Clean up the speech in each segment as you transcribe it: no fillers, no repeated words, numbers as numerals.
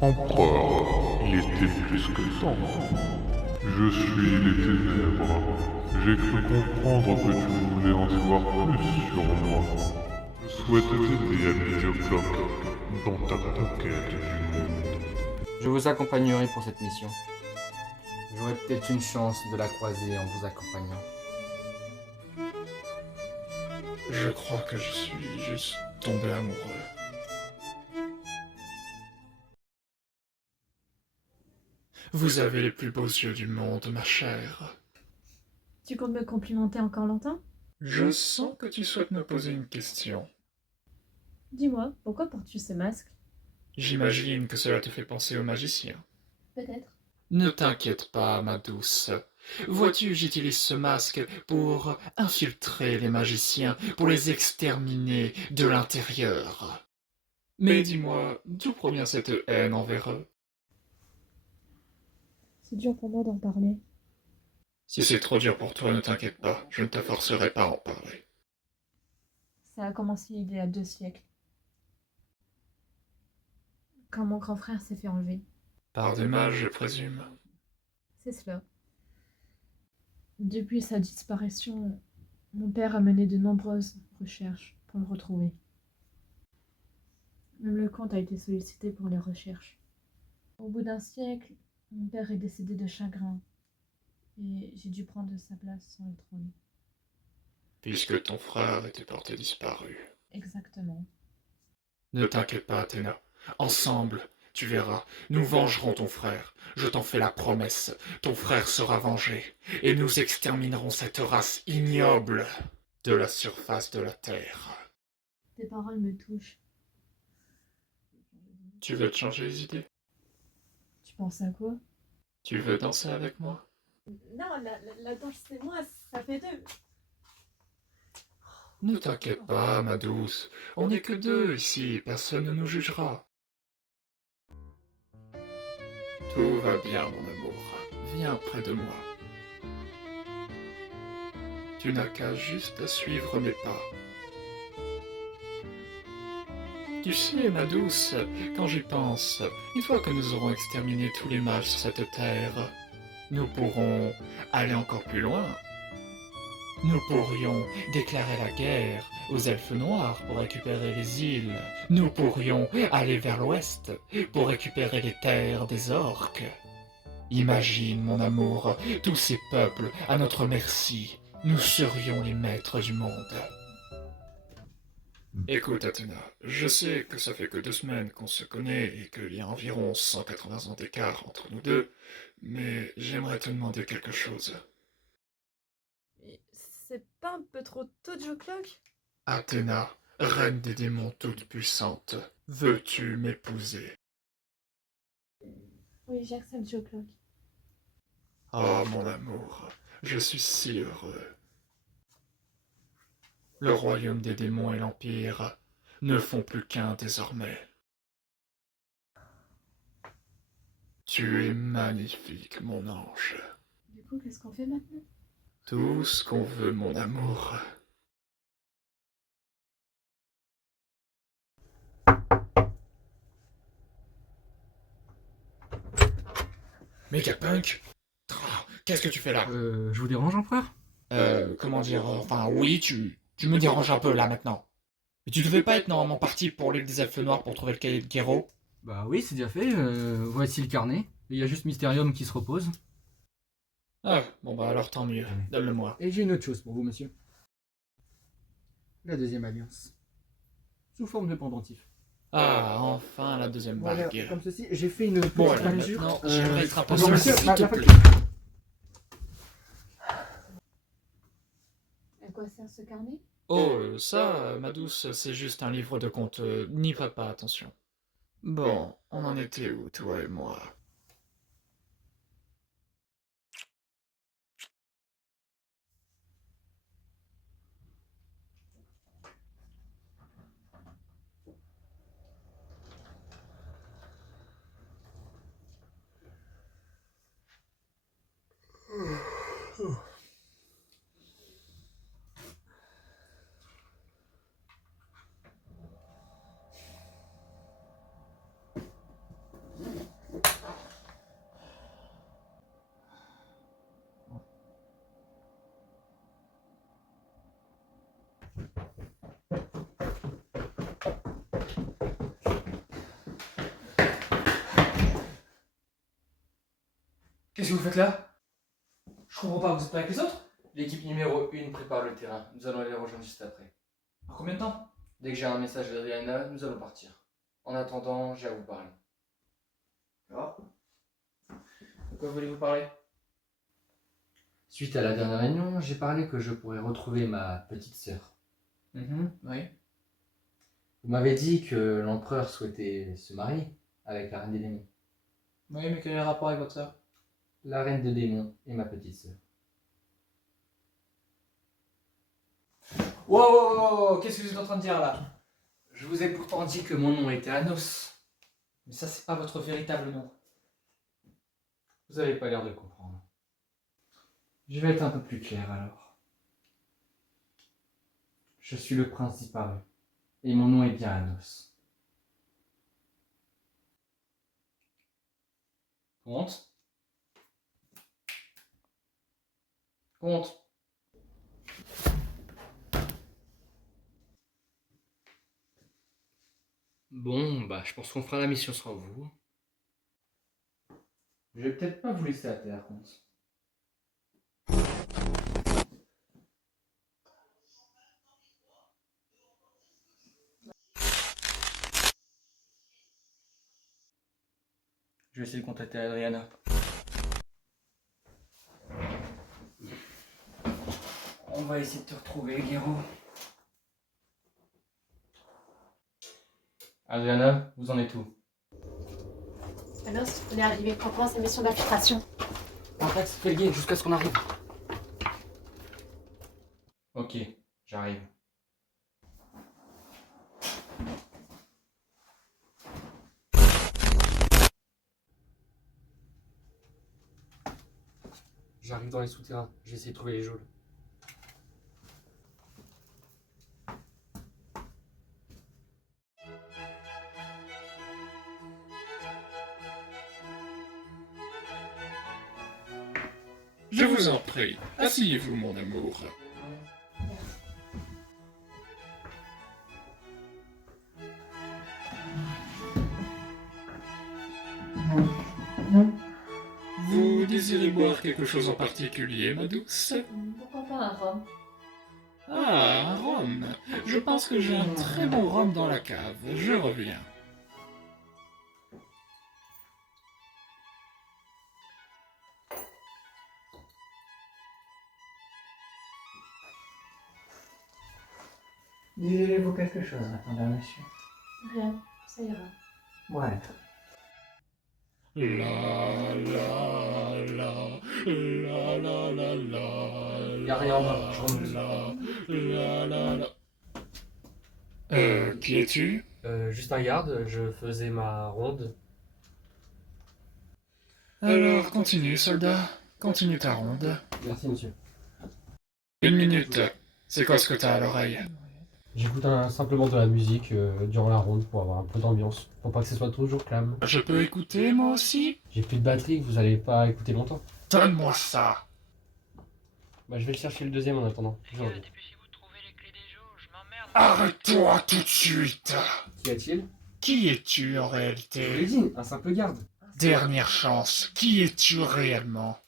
Empereur, il était plus que temps. Je suis les ténèbres. J'ai cru comprendre que tu voulais en savoir plus sur moi. Je souhaite t'aider à Videoclock dans ta conquête du monde. Je vous accompagnerai pour cette mission. J'aurai peut-être une chance de la croiser en vous accompagnant. Je crois que je suis juste tombé amoureux. Vous avez les plus beaux yeux du monde, ma chère. Tu comptes me complimenter encore longtemps? Je sens que tu souhaites me poser une question. Dis-moi, pourquoi portes-tu ce masque? J'imagine que cela te fait penser aux magiciens. Peut-être. Ne t'inquiète pas, ma douce. Vois-tu, j'utilise ce masque pour infiltrer les magiciens, pour les exterminer de l'intérieur. Mais dis-moi, d'où provient cette haine envers eux? C'est dur pour moi d'en parler. Si c'est trop dur pour toi, ne t'inquiète pas, je ne te forcerai pas à en parler. Ça a commencé il y a 2 siècles. Quand mon grand frère s'est fait enlever. Par des mages, je présume. C'est cela. Depuis sa disparition, mon père a mené de nombreuses recherches pour le retrouver. Même le comte a été sollicité pour les recherches. Au bout d'1 siècle, mon père est décédé de chagrin et j'ai dû prendre sa place sur le trône. Puisque ton frère était porté disparu. Exactement. Ne t'inquiète pas, Athéna. Ensemble, tu verras, nous vengerons ton frère. Je t'en fais la promesse. Ton frère sera vengé. Et nous exterminerons cette race ignoble de la surface de la Terre. Tes paroles me touchent. Tu veux te changer les idées? Tu penses à quoi? Tu veux danser avec moi? Non, la danse c'est moi, ça fait 2. Ne t'inquiète pas, ma douce. On n'est que 2 ici, personne ne nous jugera. Tout va bien, mon amour. Viens près de moi. Tu n'as qu'à juste suivre mes pas. Tu sais, ma douce, quand j'y pense, une fois que nous aurons exterminé tous les mages sur cette terre, nous pourrons aller encore plus loin. Nous pourrions déclarer la guerre aux elfes noirs pour récupérer les îles. Nous pourrions aller vers l'ouest pour récupérer les terres des orques. Imagine, mon amour, tous ces peuples à notre merci. Nous serions les maîtres du monde. Écoute, Athéna, je sais que ça fait que 2 semaines qu'on se connaît et qu'il y a environ 180 ans d'écart entre nous deux, mais j'aimerais te demander quelque chose. C'est pas un peu trop tôt, Joe Clock? Athéna, reine des démons toute puissante, veux-tu m'épouser? Oui, j'accepte Joe Clock. Oh, mon amour, je suis si heureux. Le royaume des démons et l'Empire ne font plus qu'un désormais. Tu es magnifique, mon ange. Du coup, qu'est-ce qu'on fait maintenant? Tout ce qu'on veut, mon amour. Megapunk? Oh, qu'est-ce que tu fais là? Je vous dérange, empereur? Comment dire, enfin oui, tu me déranges un peu là maintenant. Mais tu devais pas être normalement parti pour l'île des elfes noirs pour trouver le cahier de Guéraud? Bah oui, c'est déjà fait. Voici le carnet. Il y a juste Mysterium qui se repose. Ah, bon bah alors tant mieux, donne-le-moi. Et j'ai une autre chose pour vous, monsieur. La deuxième alliance. Sous forme de pendentif. Ah, enfin la deuxième Voilà, bague. comme ceci, j'ai fait une petite Bon, alors peinture. maintenant, j'aimerais être un peu bon, monsieur, s'il la te facture. plaît. À quoi sert ce carnet? Oh, ça, ma douce, c'est juste un livre de contes. N'y prête pas attention. Bon, on en était où, toi et moi? Qu'est-ce que vous faites là? Je comprends pas, vous êtes pas avec les autres? L'équipe numéro 1 prépare le terrain. Nous allons les rejoindre juste après. En combien de temps? Dès que j'ai un message d'Adriana, nous allons partir. En attendant, j'ai à vous parler. D'accord? De quoi voulez-vous parler? Suite à la dernière réunion, j'ai parlé que je pourrais retrouver ma petite sœur. Oui. Vous m'avez dit que l'empereur souhaitait se marier avec la reine des démons. Oui, mais quel est le rapport avec votre sœur? La reine des démons et ma petite sœur. Wow, qu'est-ce que vous êtes en train de dire là? Je vous ai pourtant dit que mon nom était Anos. Mais ça, c'est pas votre véritable nom. Vous avez pas l'air de comprendre. Je vais être un peu plus clair alors. Je suis le prince disparu. Et mon nom est bien Anos. Compte. Compte. Bon, bah, je pense qu'on fera la mission sans vous. Je vais peut-être pas vous laisser à terre, Compte. Je vais essayer de contacter Adriana. On va essayer de te retrouver, Guéraud. Adriana, vous en êtes où? Anos, on est arrivé. On commence la mission d'infiltration. Pax, fais le guet jusqu'à ce qu'on arrive. Ok, j'arrive. J'arrive dans les souterrains. Je vais essayer de trouver les geôles. Je vous en prie, asseyez-vous, mon amour. Vous désirez boire quelque chose en particulier, ma douce? Pourquoi pas un rhum? Ah, un rhum. Je pense que j'ai un très bon rhum dans la cave. Je reviens. Désirez-vous quelque chose, attendez, monsieur? Rien, ça ira. Ouais. La la la la la la la. Y a rien en bas, je remonte. La. Qui es-tu? Juste un garde, je faisais ma ronde. Alors, continue, soldat. Continue ta ronde. Merci, monsieur. 1 minute. C'est quoi ce que t'as à l'oreille? J'écoute simplement de la musique durant la ronde pour avoir un peu d'ambiance, pour pas que ce soit toujours calme. Je peux écouter, moi aussi? J'ai plus de batterie, vous allez pas écouter longtemps. Donne-moi ça. Bah, je vais le chercher le deuxième en attendant. Je reviens. Dépêchez-vous de trouver les clés des jauges, je m'emmerde. Arrête-toi tout de suite. Qu'y a-t-il? Qui es-tu en Je l'ai réalité? dit, un simple garde. Dernière chance. Qui es-tu réellement?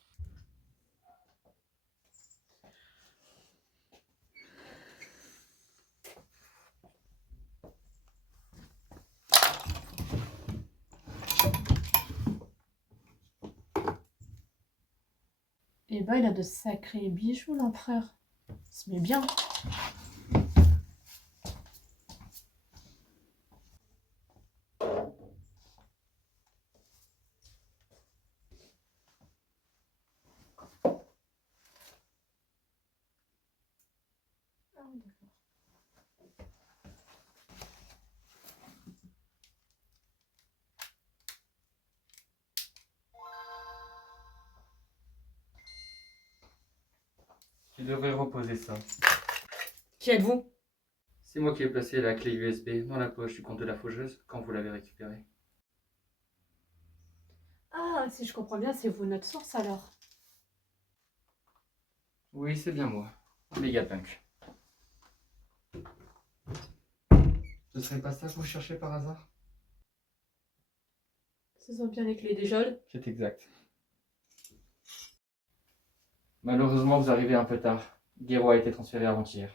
Eh ben, il a de sacrés bijoux, l'empereur. Il se met bien. Ah oui, d'accord. Tu devrais reposer ça. Qui êtes-vous? C'est moi qui ai placé la clé USB dans la poche du compte de la faucheuse quand vous l'avez récupérée. Ah, si je comprends bien, c'est vous notre source alors. Oui, c'est bien moi. Megapunk. Ce serait pas ça que vous cherchez par hasard? Ce sont bien les clés des geôles. C'est exact. Malheureusement, vous arrivez un peu tard. Guéro a été transféré avant-hier.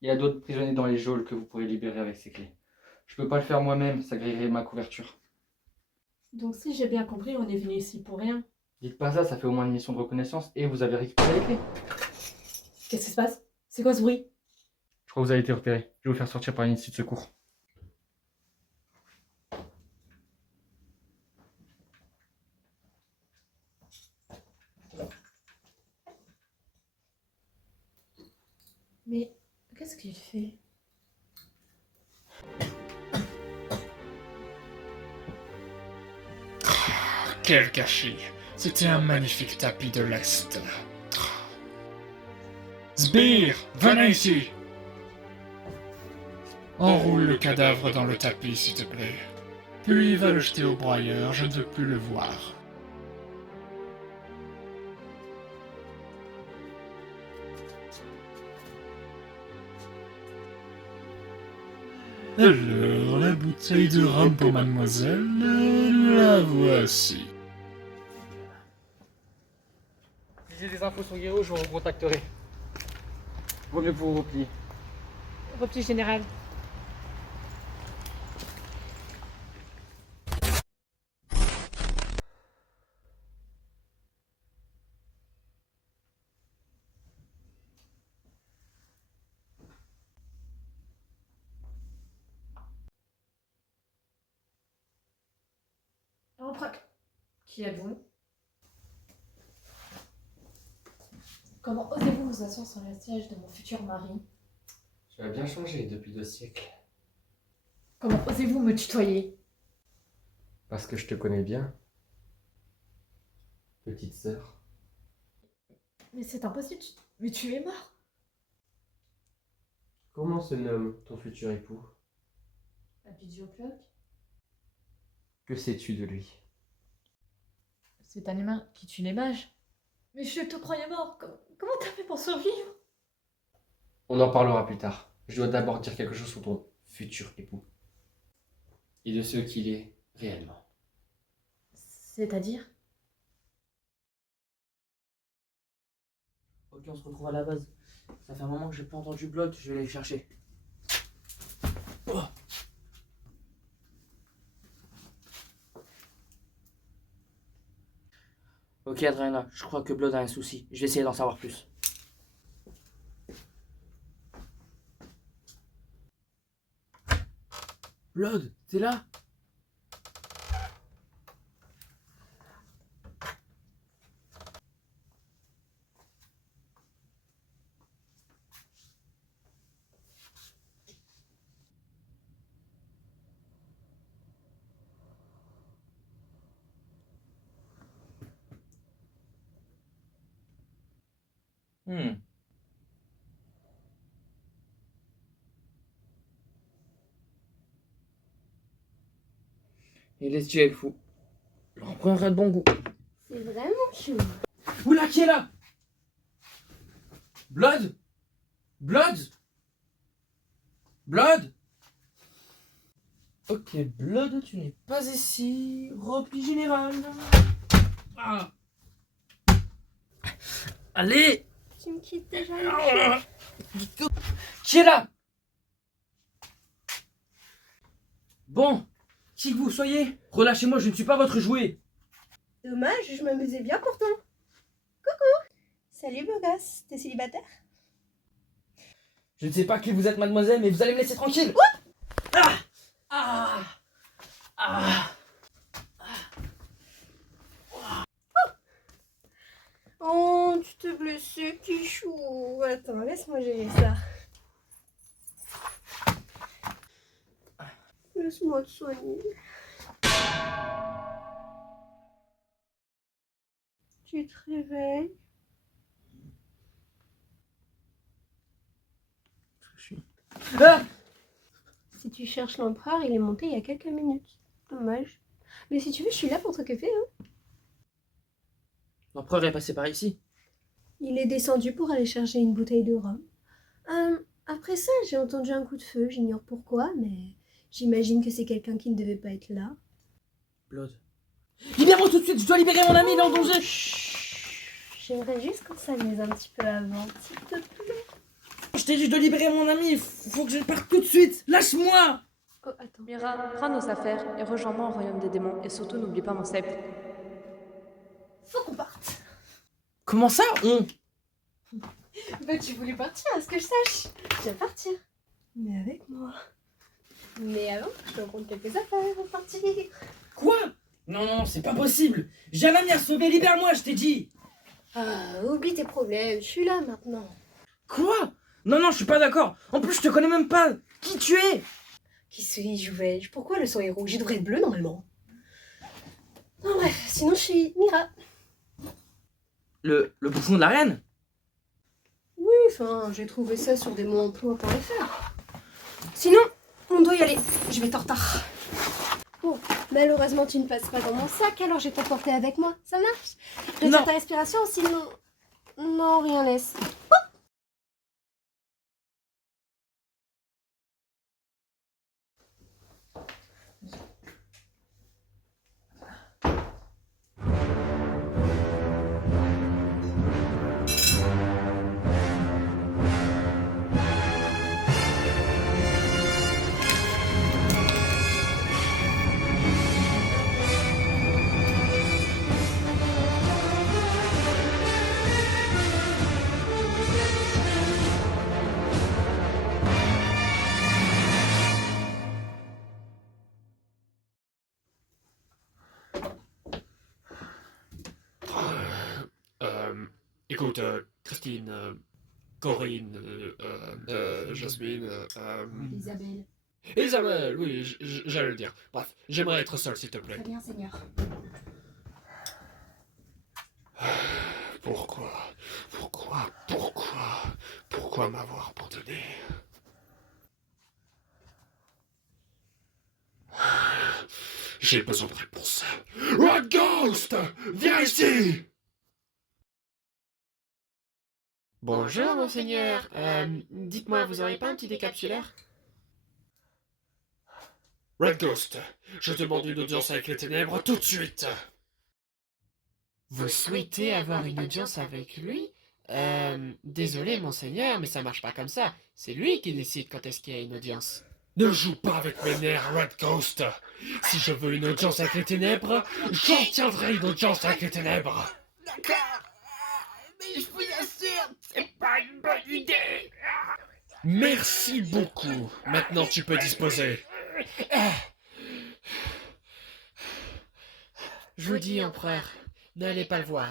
Il y a d'autres prisonniers dans les geôles que vous pourrez libérer avec ces clés. Je peux pas le faire moi-même, ça grillerait ma couverture. Donc si j'ai bien compris, on est venu ici pour rien. Dites pas ça, ça fait au moins une mission de reconnaissance et vous avez récupéré les clés. Qu'est-ce qui se passe? C'est quoi ce bruit? Je crois que vous avez été repéré. Je vais vous faire sortir par une issue de secours. Mais qu'est-ce qu'il fait? Quel gâchis! C'était un magnifique tapis de l'Est. Sbire, venez ici! Enroule le cadavre dans le tapis, s'il te plaît. Puis va le jeter au broyeur, je ne veux plus le voir. Alors, la bouteille de rhum pour mademoiselle, la voici. Si j'ai des infos sur Guéro, je vous recontacterai. Vaut mieux que vous vous repliez. Repli général. En proc. Qui êtes-vous? Comment osez-vous vous asseoir sur le siège de mon futur mari? Tu as bien changé depuis 2 siècles. Comment osez-vous me tutoyer? Parce que je te connais bien. Petite sœur. Mais c'est impossible, mais tu es mort. Comment se nomme ton futur époux? Apidioploc. Que sais-tu de lui? C'est un humain qui tue les mages. Mais je te croyais mort. Comment t'as fait pour survivre? On en parlera plus tard. Je dois d'abord dire quelque chose sur ton futur époux. Et de ce qu'il est réellement. C'est-à-dire? Ok, on se retrouve à la base. Ça fait un moment que j'ai pas entendu Blood, je vais aller le chercher. Oh. Ok Adriana, je crois que Blood a un souci. Je vais essayer d'en savoir plus. Blood, t'es là? Il est stylé le fou. L'empereur a de bon goût. C'est vraiment chou. Oula, qui est là? Blood? Blood? Blood? Ok, Blood, tu n'es pas ici. Repli général. Ah. Allez! Tu me quittes déjà. Qui est là? Bon, qui que vous soyez, relâchez-moi, je ne suis pas votre jouet. Dommage, je m'amusais bien pourtant. Coucou. Salut beau gosse, t'es célibataire? Je ne sais pas qui vous êtes, mademoiselle, mais vous allez me laisser tranquille. Ah! Ah! Ah! Oh, tu t'es blessé, petit chou. Attends, laisse-moi gérer ça. Laisse-moi te soigner. Tu te réveilles. Ah! Si tu cherches l'empereur, il est monté il y a quelques minutes. Dommage. Mais si tu veux, je suis là pour t'occuper. Hein. L'empereur est passé par ici. Il est descendu pour aller chercher une bouteille de rhum. Après ça, j'ai entendu un coup de feu. J'ignore pourquoi, mais j'imagine que c'est quelqu'un qui ne devait pas être là. Blood. Libère-moi tout de suite, je dois libérer mon ami, il est en danger. Chut, J'aimerais juste qu'on s'amuse un petit peu avant, s'il te plaît. Je t'ai dit de libérer mon ami, faut que je parte tout de suite. Lâche-moi! Oh, attends. Mira, prends nos affaires et rejoins-moi au royaume des démons. Et surtout, n'oublie pas mon sceptre. Faut qu'on parte. Comment ça, on? Bah, tu voulais partir, à ce que je sache. Je vais partir. Mais avec moi. Mais avant, je te raconte quelques affaires pour partir. Quoi? Non, non, c'est pas possible. J'ai un ami à sauver, libère-moi, je t'ai dit. Ah, oublie tes problèmes, je suis là maintenant. Quoi? Non, non, je suis pas d'accord. En plus, je te connais même pas. Qui tu es? Qui suis-je, vais-je? Pourquoi le sang est rouge? Il devrait être bleu normalement. Non, bref, sinon je suis Mira. Le bouffon de la reine? Oui, enfin, j'ai trouvé ça sur des mots emploi.fr. Sinon, on doit y aller. Je vais être en retard. Bon, malheureusement, tu ne passes pas dans mon sac, alors je vais t'emporter avec moi. Ça marche? Retire Non. ta respiration, sinon... Non, rien laisse. Écoute, Christine, Corinne, Jasmine, Isabelle. Isabelle, oui, j'allais le dire. Bref, j'aimerais être seul, s'il te plaît. Très bien, Seigneur. Pourquoi m'avoir abandonné? J'ai besoin de réponse. Red Ghost, viens ici! Bonjour, monseigneur. Dites-moi, vous aurez pas un petit décapsuleur? Red Ghost, je demande une audience avec les ténèbres tout de suite. Vous souhaitez avoir une audience avec lui? Désolé, monseigneur, mais ça marche pas comme ça. C'est lui qui décide quand est-ce qu'il y a une audience. Ne joue pas avec mes nerfs, Red Ghost. Si je veux une audience avec les ténèbres, j'obtiendrai une audience avec les ténèbres. D'accord. Mais je vous assure, C'est pas une bonne idée. Merci beaucoup. Maintenant, tu peux disposer. Je vous dis, empereur, n'allez pas le voir.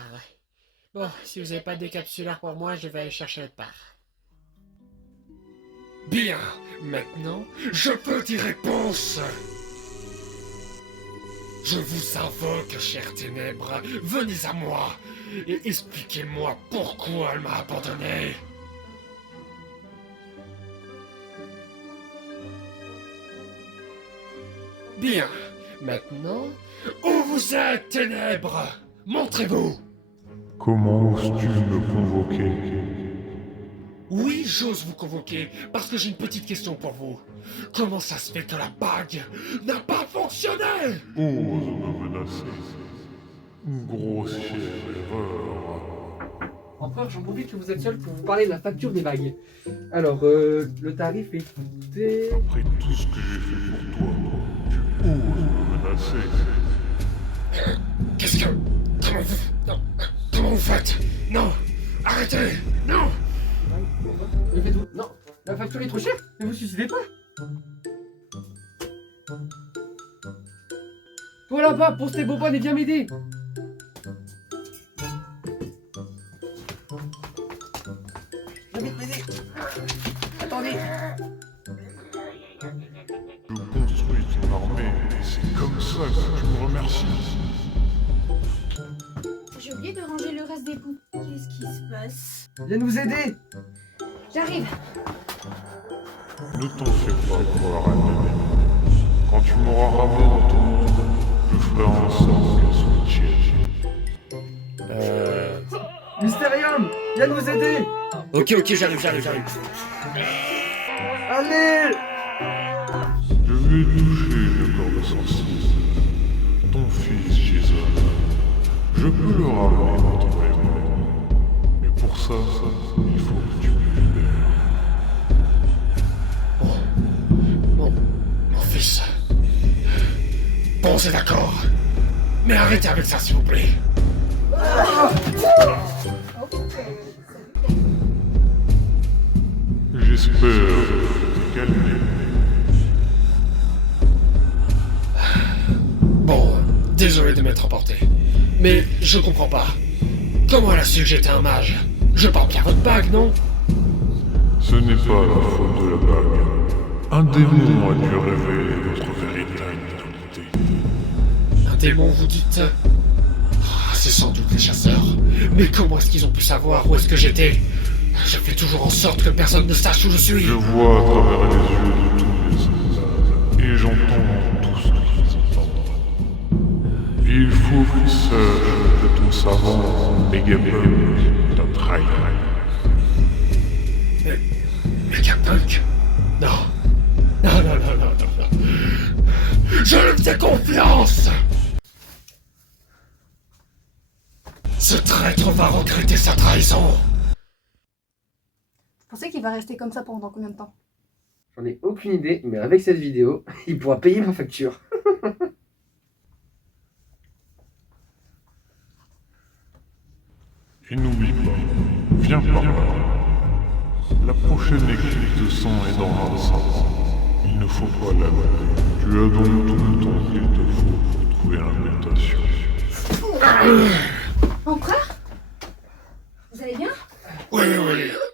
Bon, si vous n'avez pas de décapsuleur pour moi, je vais aller chercher autre part. Bien, maintenant, je veux des réponses. Je vous invoque, chères ténèbres, venez à moi et expliquez-moi pourquoi elle m'a abandonné. Bien, maintenant, où vous êtes, ténèbres? Montrez-vous. Comment oses-tu me convoquer? Oui, j'ose vous convoquer, parce que j'ai une petite question pour vous. Comment ça se fait que la bague n'a pas fonctionné? Ose me menacer. Grossière erreur. Empereur, j'en profite que vous êtes seul pour vous parler de la facture des bagues. Alors, le tarif est coûté... Après tout ce que j'ai fait pour toi, tu oses me menacer. Qu'est-ce que... Comment vous... Non. Comment vous faites? Non. Arrêtez. Non. Il fait tout. Non, la facture est trop chère. Ne vous suicidez pas. Toi là-bas, pose tes bonbonnes et viens m'aider. Viens vite m'aider. Attendez. Je construis ton armée et c'est comme ça que tu me remercies. J'ai oublié de ranger le reste des poux. Qu'est-ce qui se passe? Viens nous aider. J'arrive. Ne t'en fais pas pour la ramener. Quand tu m'auras ramené dans ton monde, je ferai en sorte qu'elle soit tiède. Mystérium, viens nous aider. Ok, j'arrive. Allez. Je vais toucher une corde sensible. Ton fils, Jason. Je peux le ramener dans ton royaume. ça, il faut que tu me libères. Mon fils. Bon, c'est d'accord. Mais arrêtez avec ça, s'il vous plaît. J'espère te calmer. Bon, désolé de m'être emporté. Mais je comprends pas. Comment elle a su que j'étais un mage? Je porte bien votre bague, non? Ce n'est pas la faute de la bague. Un démon a dû révéler votre véritable identité. Un démon, vous dites? Ah, c'est sans doute les chasseurs. Mais comment est-ce qu'ils ont pu savoir où est-ce que j'étais? Je fais toujours en sorte que personne ne sache où je suis. Je vois à travers les yeux de tous les soldats, et j'entends tout ce qu'ils entendent. Il faut qu'ils sachent que ton savant Megapunk t'a trahi. Megapunk? Non. Non. Je lui fais confiance! Ce traître va regretter sa trahison. Vous pensez qu'il va rester comme ça pendant combien de temps? J'en ai aucune idée, mais avec cette vidéo, il pourra payer ma facture. Et n'oublie pas, viens par là. La prochaine éclipse de sang est dans 25 ans. Il ne faut pas l'avoir. Tu as donc tout le temps qu'il te faut pour trouver l'invitation. Empereur? Vous allez bien? Oui,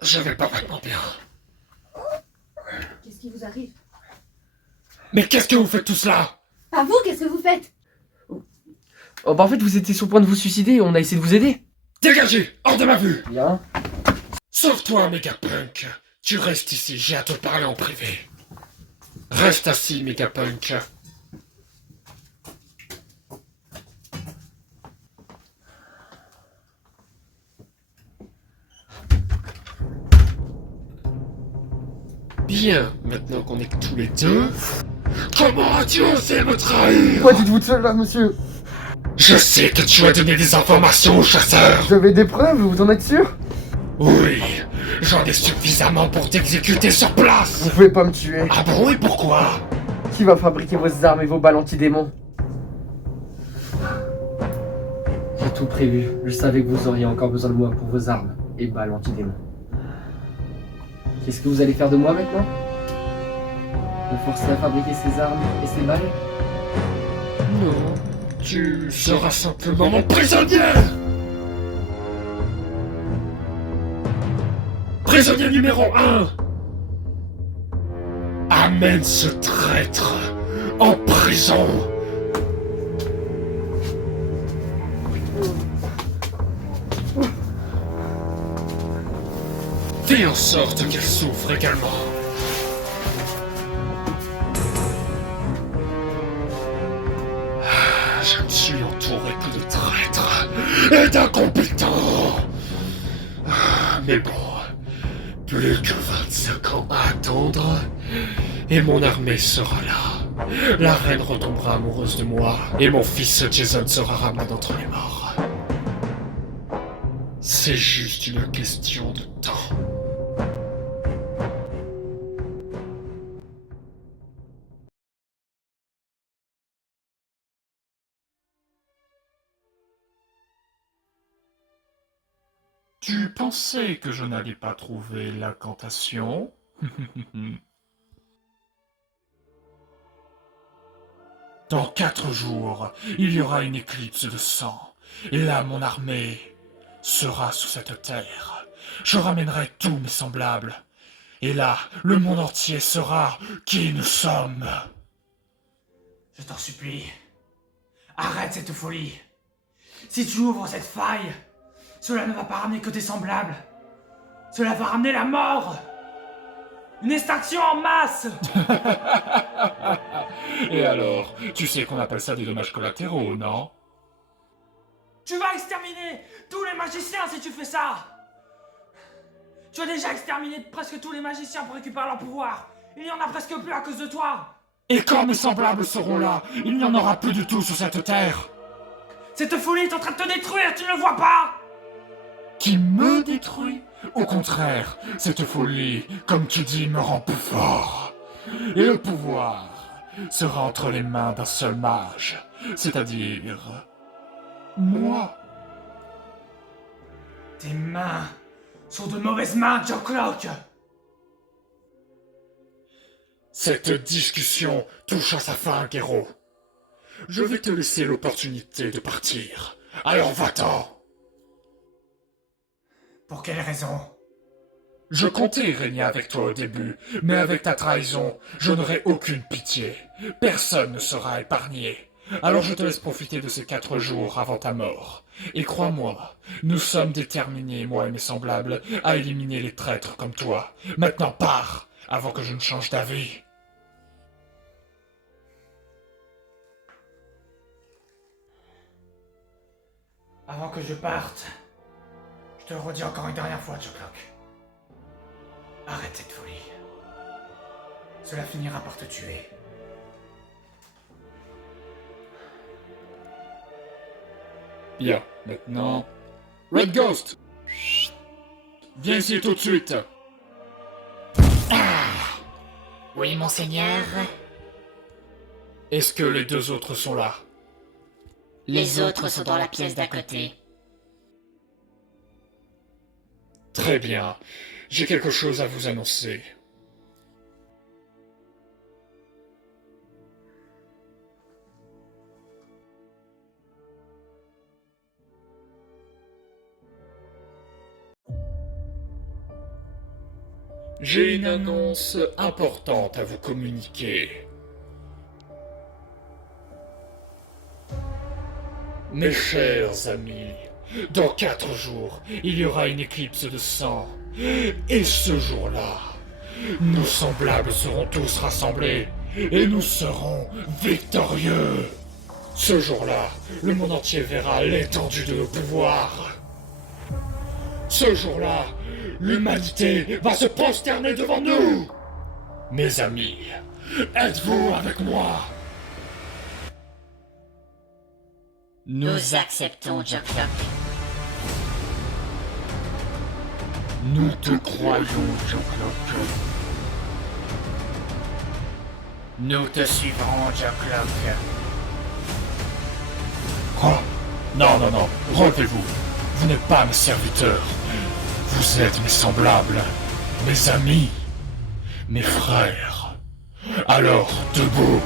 je vais pas vraiment bien. Qu'est-ce qui vous arrive? Mais qu'est-ce que vous faites tout cela? Pas vous, qu'est-ce que vous faites? Oh bah en fait vous étiez sur le point de vous suicider et on a essayé de vous aider. Dégagez, hors de ma vue! Bien. Sauve-toi, Megapunk. Tu restes ici, j'ai à te parler en privé. Reste assis, Megapunk. Bien, maintenant qu'on est tous les deux, comment as-tu osé me trahir? Pourquoi dites-vous de cela, monsieur? Je sais que tu as donné des informations aux chasseurs. Vous avez des preuves, vous en êtes sûr? Oui, j'en ai suffisamment pour t'exécuter sur place. Vous pouvez pas me tuer. Ah bon, et pourquoi? Qui va fabriquer vos armes et vos balles anti-démons? J'ai tout prévu. Je savais que vous auriez encore besoin de moi pour vos armes et balles anti-démons. Qu'est-ce que vous allez faire de moi maintenant? Me forcer à fabriquer ces armes et ces balles? Non, tu seras simplement mon prisonnier. Prisonnier numéro 1. Amène ce traître en prison. Fais en sorte qu'il souffre également. Je me suis entouré que de traîtres et d'incompétents. Mais bon, plus que 25 ans à attendre, et mon armée sera là. La reine retombera amoureuse de moi, et mon fils Jason sera ramené d'entre les morts. C'est juste une question de temps. Tu pensais que je n'allais pas trouver l'incantation? Dans 4 jours, il y aura une éclipse de sang. Et là, mon armée sera sous cette terre. Je ramènerai tous mes semblables. Et là, le monde entier saura qui nous sommes. Je t'en supplie, arrête cette folie. Si tu ouvres cette faille, cela ne va pas ramener que tes semblables. Cela va ramener la mort. Une extinction en masse. Et alors, tu sais qu'on appelle ça des dommages collatéraux, non? Tu vas exterminer tous les magiciens si tu fais ça. Tu as déjà exterminé presque tous les magiciens pour récupérer leur pouvoir. Il n'y en a presque plus à cause de toi. Et quand mes semblables seront là, il n'y en aura plus du tout sur cette terre. Cette folie est en train de te détruire, tu ne le vois pas? Qui me détruit? Au contraire, cette folie, comme tu dis, me rend plus fort. Et le pouvoir sera entre les mains d'un seul mage, c'est-à-dire... moi. Tes mains sont de mauvaises mains, Joe Clock. Cette discussion touche à sa fin, Gero. Je vais te laisser l'opportunité de partir. Alors va-t'en. Pour quelle raison? Je comptais régner avec toi au début, mais avec ta trahison, je n'aurai aucune pitié. Personne ne sera épargné. Alors je te laisse profiter de ces 4 jours avant ta mort. Et crois-moi, nous sommes déterminés, moi et mes semblables, à éliminer les traîtres comme toi. Maintenant pars, avant que je ne change d'avis. Avant que je parte, je te le redis encore une dernière fois, Joe Clock. Arrête cette folie. Cela finira par te tuer. Bien, maintenant... Red Ghost! Chut. Viens ici tout de suite! Oui, monseigneur. Est-ce que les 2 autres sont là? Les autres sont dans la pièce d'à côté. Très bien. J'ai quelque chose à vous annoncer. J'ai une annonce importante à vous communiquer. Mes chers amis, dans 4 jours, il y aura une éclipse de sang. Et ce jour-là, nos semblables seront tous rassemblés et nous serons victorieux. Ce jour-là, le monde entier verra l'étendue de nos pouvoirs. Ce jour-là, l'humanité va se prosterner devant nous. Mes amis, êtes-vous avec moi? Nous acceptons, Joe Clock. Nous te croyons, Joe Clock. Nous te suivrons, Joe Clock. Oh, non, non, non, relevez-vous. Vous n'êtes pas mes serviteurs. Vous êtes mes semblables, mes amis, mes frères. Alors, debout.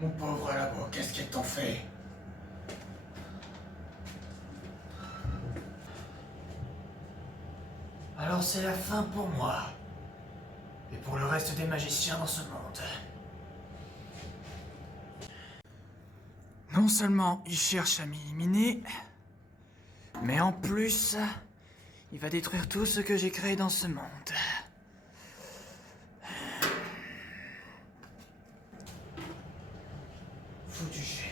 Mon pauvre Labo, qu'est-ce qu'ils t'ont fait? Alors c'est la fin pour moi. Et pour le reste des magiciens dans ce monde. Non seulement il cherche à m'éliminer, mais en plus, il va détruire tout ce que j'ai créé dans ce monde. Foutu gêne.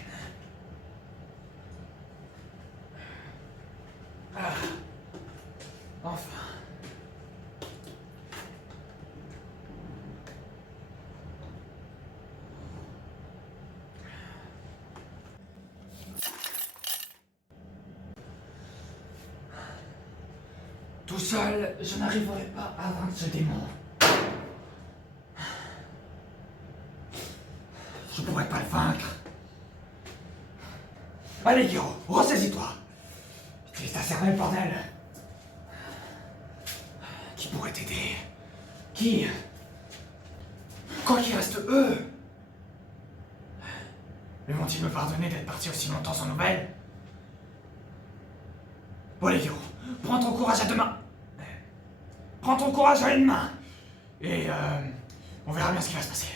Ah. Enfin. Tout seul, je n'arriverai pas à vaincre ce démon. Je pourrais pas le vaincre. Allez, Giro, ressaisis-toi. Utilise ta cervelle, bordel. Qui pourrait t'aider? Qui? Quoi qu'il reste eux? Mais vont-ils me pardonner d'être parti aussi longtemps sans nouvelles? Bon les héros, prends ton courage à deux mains. Prends ton courage à une main. Et on verra bien ce qui va se passer.